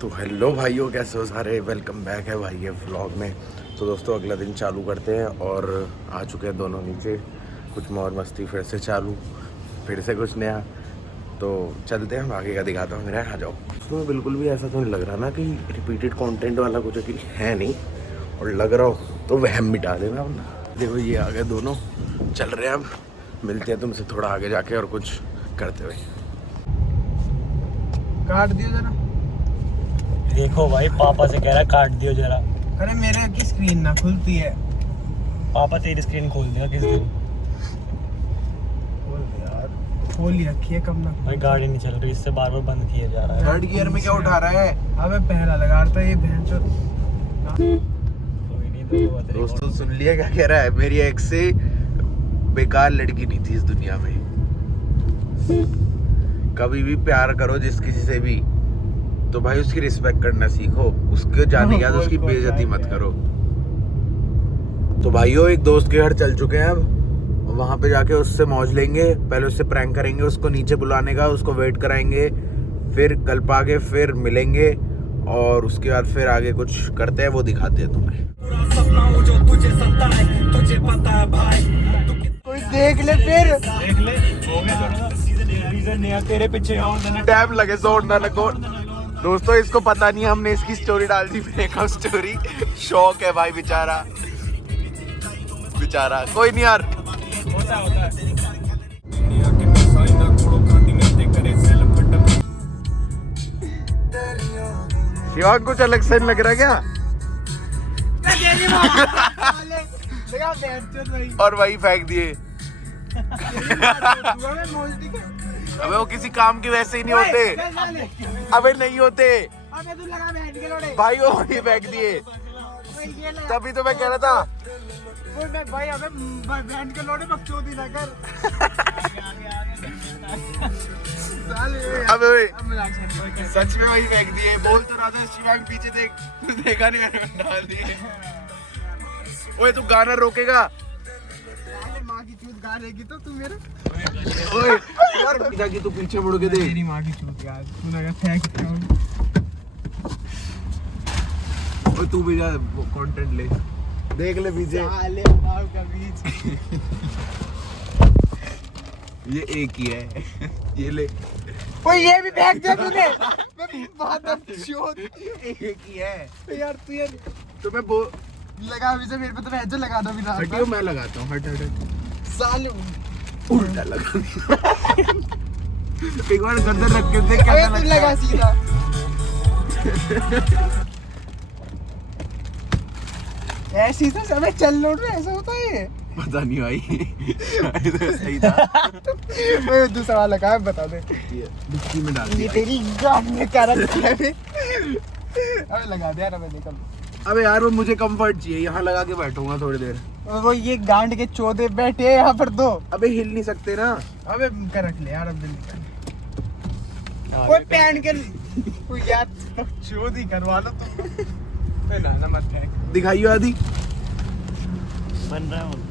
तो हेलो भाइयों, कैसे हो सारे। वेलकम बैक है भाई ये व्लॉग में। तो दोस्तों अगला दिन चालू करते हैं और आ चुके हैं दोनों नीचे। कुछ मौज मस्ती फिर से चालू, फिर से कुछ नया। तो चलते हैं, आगे का दिखाता हूँ। मेरा आ जाओ। उसमें बिल्कुल भी ऐसा तो नहीं लग रहा ना कि रिपीटेड कंटेंट वाला कुछ है नहीं, और लग रहा हो तो वहम मिटा देना अपना। देखो ये आ गए दोनों, चल रहे हैं। अब मिलते हैं तुमसे थोड़ा आगे जाके और कुछ करते हुए। काट दियो जरा। देखो भाई, पापा से कह रहा है काट दियो जरा। अरे मेरे की स्क्रीन ना खुलती है। पापा तेरी स्क्रीन खोल देगा किस दिन। खोल दे यार, खोल ही रखी है कम ना। भाई गाड़ी नहीं चल रही, इससे बार बार बंद किया जा रहा है। थर्ड गियर में क्या उठा रहा है? अबे पहला लगा रहा था ये बहन चो। कोई नहीं, दोस्तों सुन लिया क्या कह रहा है? मेरी एक्स से बेकार लड़की नहीं थी इस दुनिया में। कभी भी प्यार करो जिस किसी से भी, तो भाई उसकी रिस्पेक्ट करना सीखो। उसके जाने के बाद उसकी बेइज्जती मत करो। तो भाइयों एक दोस्त के घर चल चुके हैं अब। वहां पे जाके उससे मौज लेंगे। पहले उससे प्रैंक करेंगे, उसको नीचे बुलाने का, उसको वेट कराएंगे। फिर कल पाके फिर मिलेंगे और उसके बाद फिर आगे कुछ करते हैं, वो दिखाते हैं तुम्हें। कोई देख ले फिर। देख ले, हो गया रीजन नया तेरे पीछे टाइम लगे जोर ना लगो। दोस्तों इसको पता नहीं, हमने इसकी स्टोरी डाल दी, ब्रेकअप स्टोरी। शौक है भाई बेचारा। कोई नहीं यार, होता है। शिवांग कुछ अलग से लग रहा है क्या? लगा बहन चो भाई। और वही फेंक दिए। अबे वो किसी काम के वैसे ही नहीं होते। अबे नहीं होते अबे तू लगा बहन के लोड़े। भाई, वो नहीं फेंक दिए। तभी तो मैं कह रहा था। भाई अबे बहन के लोड़े बकचोदी ना कर। अबे सच में वही फेंक दिए। बोल तो रहा था शिवांग पीछे देख, देखा नहीं मैंने डाल दिए। ओए तू गाना रोकेगा? माँ की चूत गा लेगी तो तू मेरे। ओए यार जाके तू पीछे मुड़ के देख। तेरी माँ की चूत यार, तू लगा फेंक। ओए तू भी जा कंटेंट ले, देख ले पीछे। साले माँ का बीच। ये एक ही है। ये ले। ओए ये भी फेंक दिया तूने। बहुत बकचोद। एक ही है यार तू यार तो मैं वो लगा अभी से मेरे पे तो भैंस लगा दो बिना। हटियो, मैं लगाता हूँ। हट साले उल्टा लगा। एक बार गर्दन रख के देख अबे कैसा तू लगता लगा है। सीधा। ऐसी तो समय चल लोड में ऐसा होता है। पता नहीं भाई, शायद सही था। ओए दूसरा लगा बता दे। ये डिक्की में डाल ये दिया। तेरी गांड में क्या रखा है बे? अबे लगा दे यार, अबे निकल। अबे यार वो मुझे कंफर्ट चाहिए, यहाँ लगा के बैठूंगा थोड़ी देर। और वो ये गांड के चौधे बैठे हैं यहाँ पर दो। अबे हिल नहीं सकते ना। अबे कर रख ले यार, अब निकल। कोई पहन के कोई यार चोदी करवा लो तुम। ना ना मत फेंक। दिखाइयो आदि। बन रहा हूँ।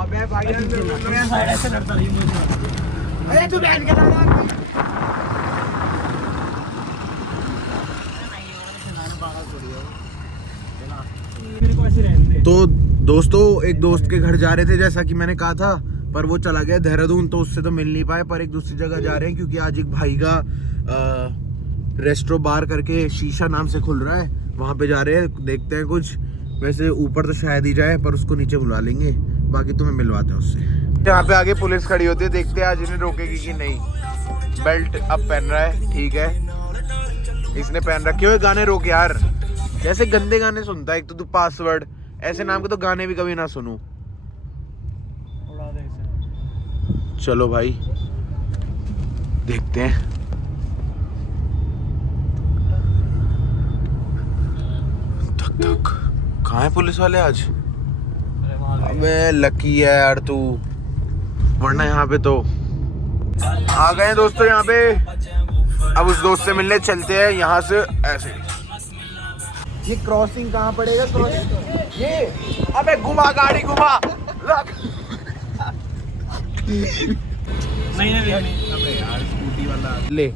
अबे भाई साइड ऐसे लड़ता रही मुझे। अरे तू पहन के लगा। मेरे को ऐसे रहने दे। तो दोस्तों एक दोस्त के घर जा रहे थे जैसा कि मैंने कहा था, पर वो चला गया देहरादून, तो उससे तो मिल नहीं पाए। पर एक दूसरी जगह जा रहे हैं क्योंकि आज एक भाई का रेस्टो बार करके शीशा नाम से खुल रहा है, वहां पे जा रहे हैं। देखते हैं कुछ, वैसे ऊपर तो शायद ही जाए, पर उसको नीचे बुला लेंगे। बाकी तुम्हें मिलवाते हैं उससे। यहाँ पे आगे पुलिस खड़ी होती है, देखते हैं आज इन्हें रोकेगी कि नहीं। बेल्ट अब पहन रहा है, ठीक है। इसने पहन रखे हुए। गाने रोक यार, जैसे गंदे गाने सुनता है। एक तो तू पासवर्ड ऐसे नाम के तो गाने भी कभी ना सुनूं। उड़ा दे इसे। चलो भाई देखते हैं। धक धक, कहाँ है पुलिस वाले आज? अरे वहाँ गए। अबे लकी है यार तू, वरना यहाँ पे तो आ गए दोस्तों। यहाँ पे अब उस दोस्त से मिलने चलते हैं यहाँ से। ऐसे ये क्रॉसिंग कहाँ पड़ेगा? क्रॉसिंग ये, अबे घुमा गाड़ी घुमा। नहीं नहीं नहीं। अबे यार स्कूटी वाला ले,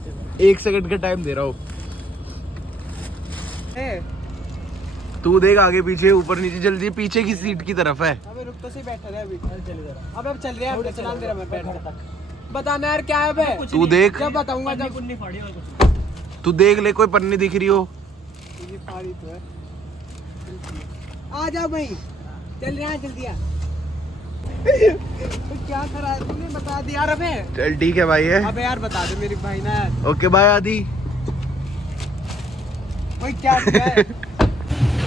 1 सेकंड का टाइम दे रहा हूँ। तू देख आगे पीछे ऊपर नीचे जल्दी पीछे की सीट की तरफ है। अबे रुक तो सही बैठा रहे अभी। चल जरा। अब चल रहा है चला दे रहा मैं बैठ तक। बताना यार क्या है बे? तू देख, जब बताऊंगा जब। पुन्नी फाड़ी और कुछ। तू देख ले कोई पन्नी दिख रही हो। ये फाड़ी तो है। आ जा भाई। चल रहा है जल्दी आ। तो क्या करा है तूने बता दिया यार अबे। चल ठीक है भाई है। अबे यार बता दे मेरी भाई ना यार। ओके बाय आदि। ओए क्या किया है?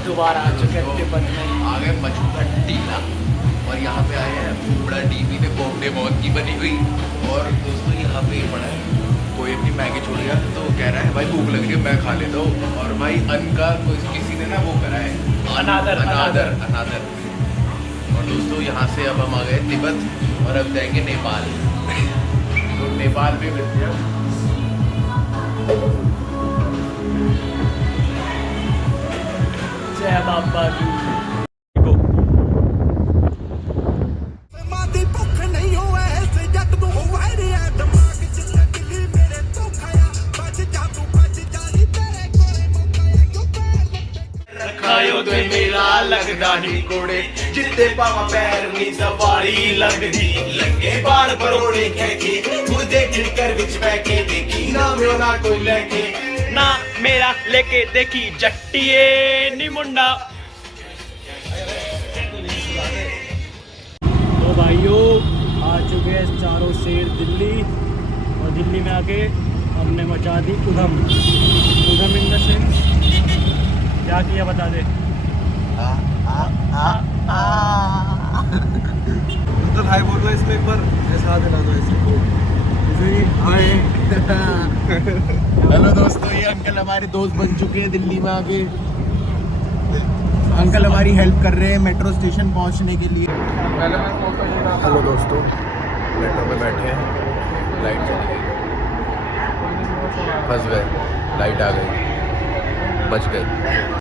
दोबारा आ चुके हैं तिब्बत में। आ गए मछुआ टीला और यहाँ पे आए हैं बड़ा टीवी में बोगने मौत की बनी हुई। और दोस्तों यहाँ पे पड़ा है कोई अपनी मैगी छोड़ गया तो कह रहा है भाई भूख लग रही है मैं खा लेता हूँ। और भाई अन्न का किसी ने ना वो करा है अनादर। और दोस्तों यहाँ से अब हम आ गए तिब्बत और अब जाएंगे नेपाल। तो नेपाल में मिलते हैं। जय बाबा की। खायो तो मेरा लगदा ही कोड़े जित्ते पावा पैर नी सवारी लगदी लगे बार बरोड़े कहके मुर्दे गिरकर विच बैके देखी ना मेरो ना कोई लेके ना मेरा लेके देखी जट्टिए नी मुंडा। तो भाइयों आ चुके हैं चारों शेर दिल्ली और दिल्ली में आके हमने मचा दी उधम इन द सेंस। क्या किया बता दे। तो भाई बोल रहा इसमें एक बार ऐसा दिला दो हेलो दोस्तों ये अंकल हमारे दोस्त बन चुके हैं दिल्ली में आके। अंकल हमारी हेल्प कर रहे हैं मेट्रो स्टेशन पहुंचने के लिए। हेलो दोस्तों मेट्रो में बैठे हैं लाइट चली गई फंस गए लाइट आ गई बच गए।